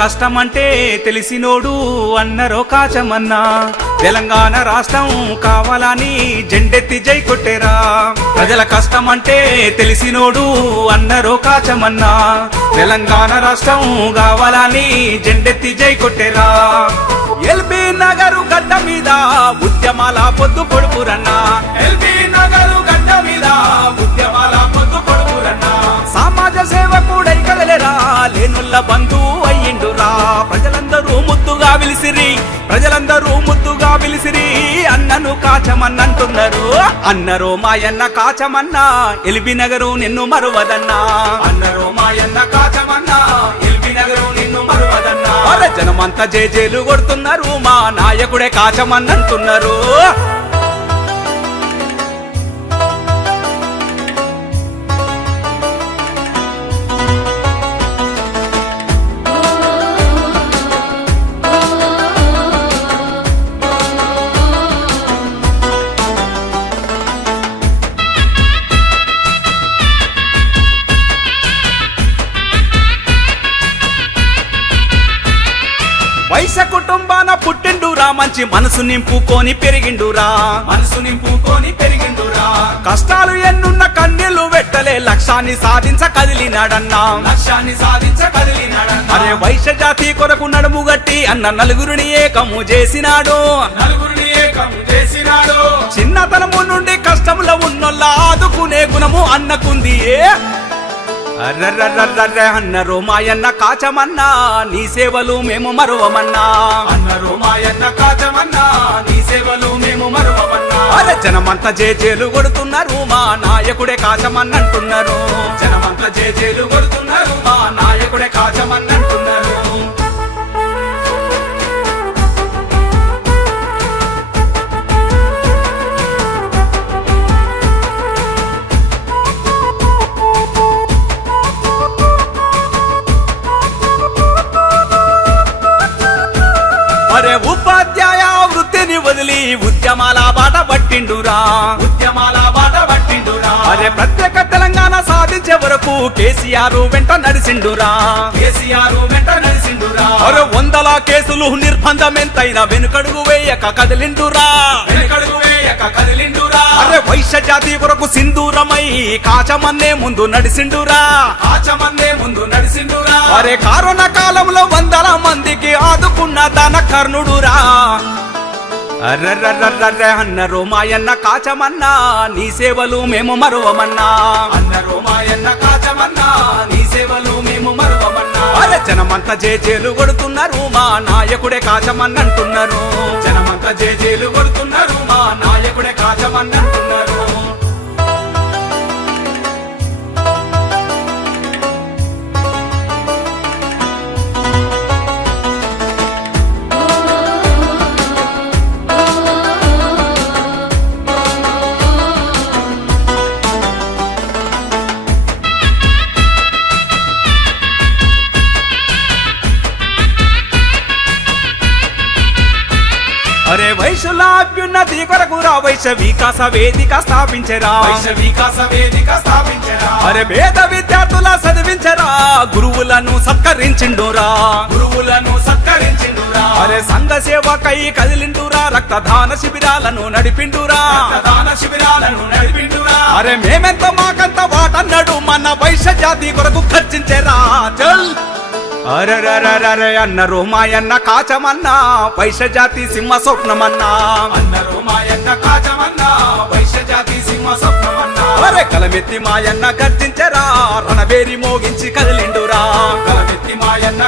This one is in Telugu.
కష్టమంటే తెలిసినోడు అన్నరో కాచమన్నా తెలంగాణ రాష్ట్రం కావాలని జెండెత్తి జై కొట్టేరా ప్రజల కష్టమంటే తెలిసినోడు అన్నరో కాచమన్నా తెలంగాణ రాష్ట్రం కావాలని జెండెత్తి జై కొట్టేరా ఎల్బీ నగరు గడ్డ మీద ఉద్యమాల పొద్దు పొడుపురన్నా ఎల్బీ నగరు గడ్డ మీద ఉద్యమాల పొద్దు పొడుపురన్నా సమాజ సేవకుడై కదలేరా లేనుల్ల బంధు అయ్యిండురా ప్రజలందరూ ముద్దుగా పిలిసిరి అన్నను కాచమన్నంటున్నారు అన్నరో మాయన్న కాచమన్నా ఎల్బీ నగరు నిన్ను మరువదన్నా అన్నరో మాయన్న కాచమన్నా ఎల్బీ నగరు నిన్ను మరువదన్నా జనమంతా జేజేలు కొడుతున్నారు మా నాయకుడే కాచమన్నంటున్నారు వైశ్య కుటుంబాన పుట్టిండురా మంచి మనసు నింపుకొని పెరిగిండురా కష్టాలు ఎన్నున్న కన్నీళ్లు వెట్టలే లక్ష్యాన్ని సాధించ కదిలినాడన్నా అరే వైశ్య జాతి కొరకు నడుము గట్టి అన్న నలుగురిని ఏకము చేసినాడు చిన్నతనము నుండి కష్టములో ఉన్నోళ్ళ ఆదుకునే గుణము అన్నకుంది అర్రర్రర్రర్ర అన్నరో మాయన్న కాచమన్నా నీ సేవలు మేము మరువమన్నా అన్నరో మాయన్న కాచమన్నా నీ సేవలు మేము మరువమన్నా అరే జనమంతా జేజేలు కొడుతున్నారు మా నాయకుడే కాచమన్నంటున్నారు జనమంతా జేజేలు కొడుతున్నారు మా నాయకుడే కాచమన్నంటున్నారు అరే ఉపాధ్యాయ వృత్తిని వదిలి ఉద్యమాల బాట పట్టిండురా అరే ప్రత్యేక తెలంగాణ సాధించే వరకు కేసీఆర్ వెంట నడిసిండురా అరే వందల కేసులు నిర్బంధం ఎంతైనా వెనుకడుగు వేయక కదిలిండురా అరే వైశ్య జాతి కొరకు సింధూరమై కాచమన్నే ముందు నడిసిండురా అరే కరోనా కాలంలో వందల మందికి ఆదుకున్న దాన కర్ణుడురా అర్రర్రర్రర్ర అన్నరో మాయన్న కాచమన్నా నీ సేవలు మేము మరువమన్నా అన్నరో మాయన్న కాచమన్నా నీ సేవలు మేము మరువమన్నా అరే జనమంతా జేజేలు కొడుతున్నారు మా నాయకుడే కాచమన్నంటున్నారు జనమంతా జేజేలు కొడుతున్నారు మా నాయకుడే కాచమన్నంటున్నారు అరే వైశ్యుల అభ్యున్నతి కొరకు రా వైశ్య వికాస వేదిక స్థాపించరా అరే పేద విద్యార్థుల చదివించరా గురువులను సత్కరించిండురా అరే సంఘ సేవకై కదిలిండురా రక్తదాన శిబిరాలను నడిపిండురా అరే మేమెంత మాకంత వాటన్నాడు మన వైశ్య జాతి కొరకు ఖర్చించరా చల్ అరరరరరే అన్నరో మాయన్న కాచమన్నా వైశ్య జాతి సింహ స్వప్నమన్నా అన్నరో మాయన్న కాచమన్నా వైశ్య జాతి సింహ స్వప్నమన్నా అరే కలమెత్తి మాయన్న గర్జించరా రణబేరి మోగించి కదిలిండురా కలమెత్తి మాయన్న